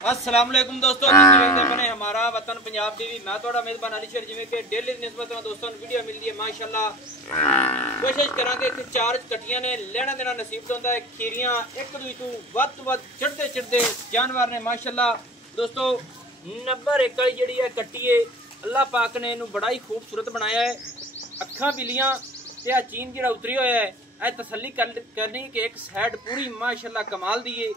अस्सलाम वालेकुम दोस्तों, बने हमारा वतन पंजाब टीवी। मैं थोड़ा मेजबान अली शेर जिमें के डेली निस्बत दोस्तों वीडियो मिलती है माशाल्लाह। कोशिश करांगे कि चार कटियां ने लेना देना नसीब होता है। खीरियां एक दूसरे तू वध वध चढ़ते चढ़ते जानवर ने माशाल्लाह। दोस्तों नंबर एक वाली जी है कट्टी है, अल्लाह पाक ने इनू बड़ा ही खूबसूरत बनाया है। अखा बिलियां ते आ चीन जो उतरी हुआ है, ए तसली करनी कि एक साइड पूरी माशाल्लाह कमाल दी है।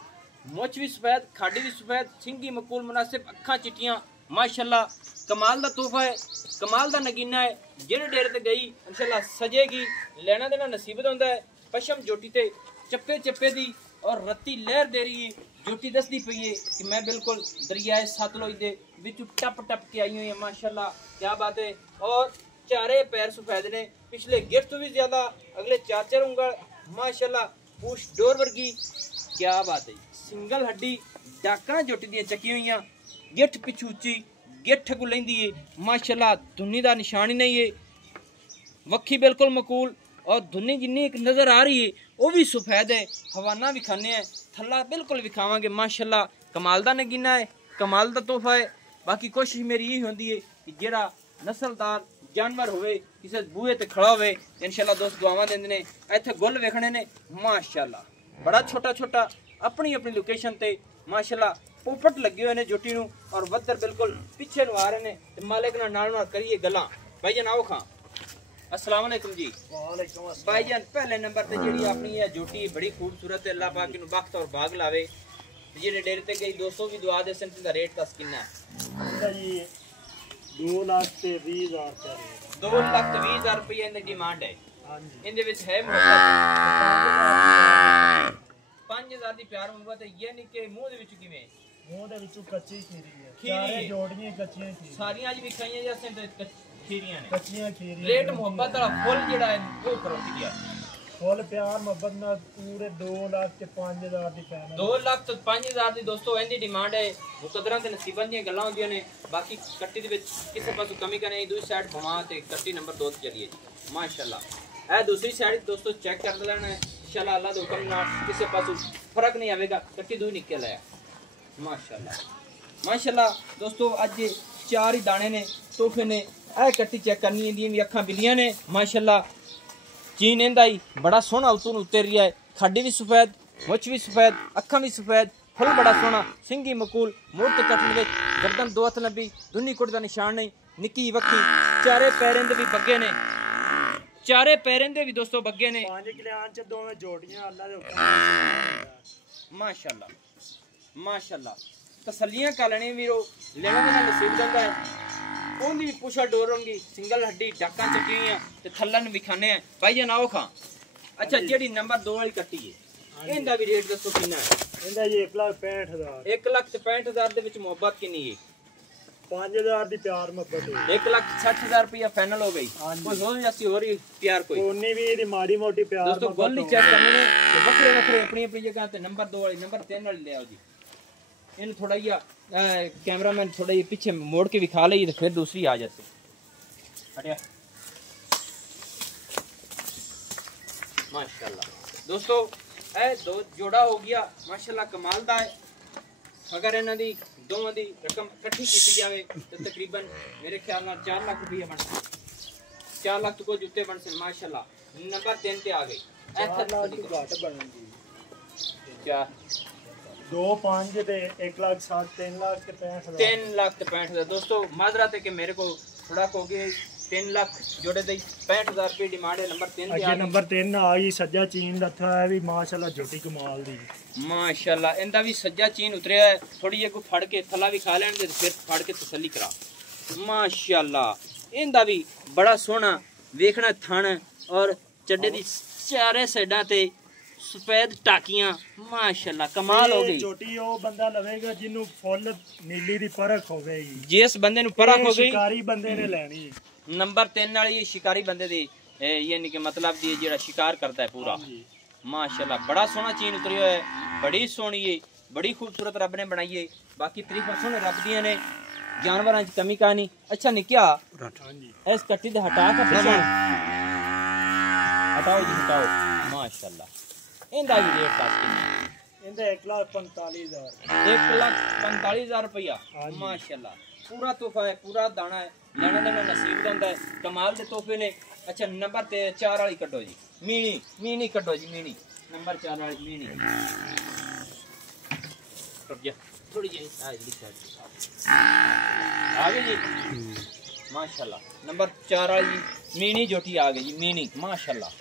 मुछ भी सफेद, खाडी भी सफेद, सिंगी मकूल मुनासिब, अखा चिट्टियां माशाल्लाह। कमाल दा तोहफा है, कमाल दा नगीना है। जेड़े डेरे ते गई इंशाल्लाह सजेगी, लेना देना नसीबत होंदा है। पशम जोटी ते चप्पे चप्पे दी और रत्ती लहर दे रही है। जोटी दसदी पई है कि मैं बिल्कुल दरियाए सतलुज दे विचों टप टप के आई हुई है माशाल्लाह। क्या बात है। और चारे पैर सफेद ने, पिछले गिफ्ट भी ज्यादा, अगले चार चार उंगल माशाल्लाह। पूछ डोर वर्गी, क्या बात है। सिंगल हड्डी डाका जोटी दी चकी हुई, गिठ पिछू उची, गिठ को लेंदी है माशाल्लाह। धुनी का निशान ही नहीं है। वक्खी बिल्कुल मकूल और धुनी जिन्नी एक नजर आ रही है वो भी सफेद है। हवाना भी खाने हैं, थल्ला बिल्कुल भी खावांगे माशाल्लाह। कमाल दा नगीना है, कमाल दा तोहफा है। बाकी कोशिश मेरी यही होंदी है कि जेड़ा नस्लदार जानवर होवे किसी बूहे ते खड़ा होवे इंशाल्लाह दोस्त दुआवां देंदे ने। इत्थे गुल वेखने ने माशाल्लाह, बड़ा छोटा छोटा अपनी अपनी लोकेशन ते माशाल्लाह पोपट लगे हुए ने जोटी नू। और वधर बिल्कुल पीछे नु आ रहे ने ते मालिक नाल करिए गल्लां। भाईजान आओ खां। अस्सलाम वालेकुम जी। वालेकुम अस्सलाम भाईजान पहले नंबर ते जेड़ी अपनी है जोटी बड़ी खूबसूरत है, अल्लाह पाक इनू बख्त और बाग लावे। जेड़े डेरे ते गई 200 भी दुआ दे सन दा रेट दस कितना है जी? 2,20,000 2,20,000 रुपये इनकी डिमांड है। हां जी, इनदे विच है मोहब्बत 5,000 दी प्यार मोहब्बत है। यानी कि मुंह दे विच किवें मूंह दे विचों कच्ची खीरी है। खीरी चारे जोड़ियां कच्चियां खीरी, सारियां आज भी खाइयां जैसे ते खीरियां ने। कच्चियां खीरी। रेट मोहब्बत वाला फुल जेड़ा है वो करो दिया। फुल प्यार मोहब्बत नाल पूरे 2,05,000 दी पैन। 2,00,000 तो 5,000 दी दोस्तों इनकी डिमांड है। मुकदरा ते नसीबां दी गल्लां होंदियां ने। बाकी कट्टी दे विच किसे पासों कमी करनी, दूसरी साइड भवा ते कट्टी नंबर 2 ते चलिए माशाल्लाह। ए दूसरी साइड दोस्तों चेक कर लेना है इंशाल्लाह। अल्लाह दे हुक्म नाल किसे पासों फर्क नहीं आवेगा। कट्टी दो ही निकल आया माशाल्लाह माशाल्लाह। दोस्तों अज चार ही दाने ने, तोहफे ने। ए कट्टी चेक करनी है, भी अखां बिलियां ने माशाल्लाह। चीन इंदा ही बड़ा सोहना उतों उतर रहा है। खाडी भी सफेद, मुछ भी सफेद, अखां भी सफेद, फुल बड़ा सोहना, सिंगी मकूल, मुड़ ते कटन दे, गर्दन 2 हथ लंबी, दुनी कुट दा निशान नहीं, निक्की वक्की, चारे पैरें दे भी बग्गे ने, चारे पैरें दे भी दोस्तों बग्गे ने 5 किलान च दोवें जोड़ियां अल्लाह दे हुक्म माशाल्लाह माशाल्लाह। तसल्लियां कर लेनी वीरो, लेना देना नसीब करता है। ओंदी भी पुछा डोर होंगी, सिंगल हड्डी, डाका चकी हुई ते थल्लन भी खाने हैं। भाई नाओ खां। अच्छा जेड़ी नंबर 2 वाली कट्टी है इनदा भी रेट दसो कितना है? इंदा जी 1,65,000। 1,65,000 दे विच मोहब्बत कितनी है? 5,000 दी प्यार मोहब्बत है। 1,60,000 रुपया फाइनल हो गई। कोई हो जैसी हो रही प्यार कोई कोनी भी दी माड़ी मोटी प्यार दोस्तों गोल नहीं चेक करने ने वखरे वखरे अपनी अपनी जगह ते। नंबर 2 वाली, नंबर 3 वाली ले आओ जी। इन थोड़ा ही कैमरामैन थोड़ा ही पीछे मोड़ के दिखा ले तो फिर दूसरी आ जाती। हटिया माशाल्लाह। दोस्तों ए दो जोड़ा हो गया माशाल्लाह, कमाल दा है। अगर इन्हां दी दोवां दी रकम इकट्ठी की जाए तो तकरीबन मेरे ख्याल नाल 4 लाख रुपया बन, 4 लाख तो कोई जुत्ते बन से माशाल्लाह। नंबर 3 ते आ गई। 4 लाख की घाट बनदी। क्या 2,5 ते 1,60,000, 3,65,000। 3,65,000 दोस्तों माजरत है कि मेरे को थोड़ा हो गया। 3 लाख जोड़े दी 65,000 रुपये डिमांड है। नंबर 3 अगे नंबर 3 आ गई। सज्जा चीन दा था है भी माशाल्लाह जोटी कमाल दी माशाल्लाह। इंदा भी सज्जा चीन उतरिया है। थोड़ी जे को फड़ के थला भी खा लेन ते फिर फड़ के तसल्ली करा माशाल्लाह। इंदा भी बड़ा सोहना वेखना थन और चड्डे दी चारे साइडां ते सफेद टाकियां माशाल्लाह, कमाल हो गई। छोटी ओ बंदा लवेगा जिन्नु फुल नीली दी परख होवेगी। जिस बंदे नु परख हो गई शिकारी बंदे ने लेनी। नंबर 3 वाली शिकारी बंदे दी यानी कि मतलब दी जेड़ा शिकार करता है पूरा माशाल्लाह। बड़ा सोहना चीन उतरी हुआ है, बड़ी सोहनी है, बड़ी खूबसूरत रब ने बनाई है। बाकी तरीफां सोहने रब दियां ने, जानवरां च कमी कहानी। अच्छा निक्या इस कट्टी दे हटा के पीछे हटाओ जी, हटाओ माशाल्लाह। इंदा भी रेट दस कितना? इनका 1,45,000 1,45,000 रुपया हाँ जी। माशाल्लाह पूरा तोहफा है पूरा दाना है लेना देना नसीब दा हुंदा है कमाल दे तोहफे ने। अच्छा नंबर 4 वाली कड्डो जी मीनी कड्डो जी मीनी नंबर 4 वाली मीनी थोड़ी जी आ गई जी माशाल्लाह नंबर 4 वाली मीनी जोटी आ गई जी मीनी माशाल्लाह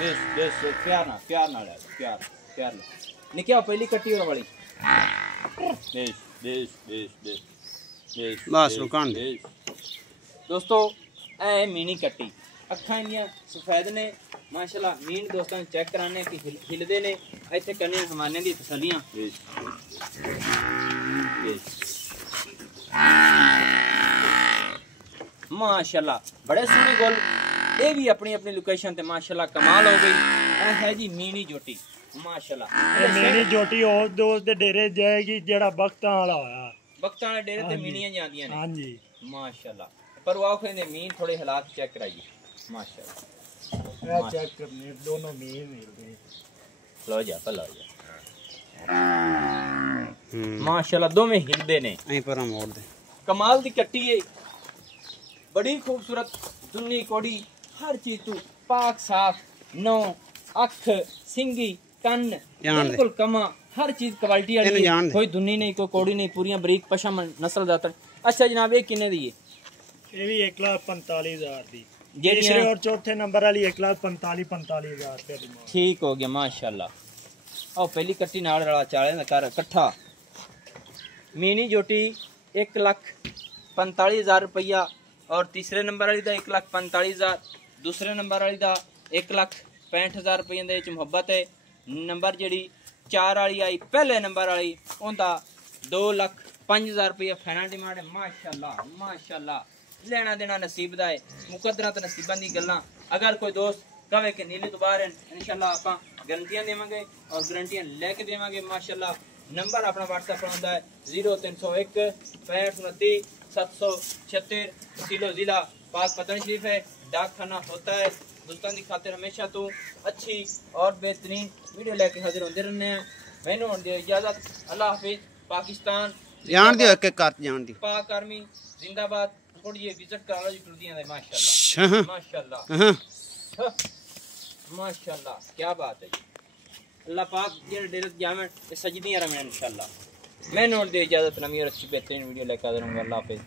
बेस बेस प्यार ना प्यार निके पहली कट्टी और वाली base base base base base बस रुकान दोस्तों ऐ मीनी कट्टी अखा इनिया सफेद ने माशाल्लाह मीन दोस्तों चेक कराने कि हिलदे ने इत्थे करने हमाने दी तसल्लियां माशाल्लाह बड़े सोहने गोल ये भी अपनी अपनी लोकेशन ते माशाल्लाह कमाल हो गई है जी मीनी जोटी माशाल्लाह मीनी जोटी और दोस्त दे डेरे जाएगी जेड़ा बख्तां वाला होया बख्तां वाले डेरे ते मीनियां जांदियां ने हां जी माशाल्लाह पर वो आखने मीन थोड़े हालात चेक कराइए माशाल्लाह चेक करने दोनों मीन मिल गए लो जा माशाल्लाह दो में हिलदे ने ऐ पर मोड़ दे कमाल दी कट्टी है बड़ी खूबसूरत दुन्नी कोड़ी हर चीज तू पाक साफ नो अख सिंगी कन बिल्कुल कमा हर चीज क्वालिटी वाली कोई दुन्नी नहीं कोई कोड़ी नहीं पूरी बरीक पशम नस्ल जाता। अच्छा जनाब ये किन्ने दी है ये भी 1,45,000 दी तीसरे और चौथे नंबर वाली 1,45,000 रुपए दी ठीक हो गया माशाल्लाह। और पहली कट्टी नाल रला चाले दा कर इकट्ठा मीनी जोटी 1,45,000 रुपया और तीसरे नंबर वाली दा 1,45,000 दूसरे नंबर वाली दा 1,65,000 रुपये दे विच मुहब्बत है। नंबर जिहड़ी 4 वाली आई पहले नंबर वाली उनका 2,05,000 रुपया फाइनल डिमांड है माशाल्लाह माशाल्लाह लेना देना नसीब दा है मुकद्दरा ते नसीबां दी गल्लां अगर कोई दोस्त कहे कि नीले तो बाहर है इंशाल्लाह आपां गारंटियां देवांगे और गारंटियां लेके देवांगे माशाल्लाह। नंबर अपना व्हाट्सएप पर होता है 0301 6529 776 किलो जिला पाक पतन शरीफ है डाक खाना होता है दोस्तों की खातिर हमेशा तो अच्छी और बेहतरीन वीडियो लेके हाजिर होते रहने हैं। मैनू होने दियो इजाजत अल्लाह हाफिज पाकिस्तान जान दियो एक एक कर जान दियो पाक आर्मी जिंदाबाद थोड़ी ये विजिट करा लो जी टुरदियां दे माशाल्लाह माशाल्लाह माशाल्लाह क्या बात है जी अल्लाह पाक जेड़े डेरे जावन ते सजदियां रवें इंशाल्लाह। मैं नोट दे इजाजत नमी और अच्छी बेहतरीन वीडियो लेकर हाजिर हूं अल्लाह हाफिज।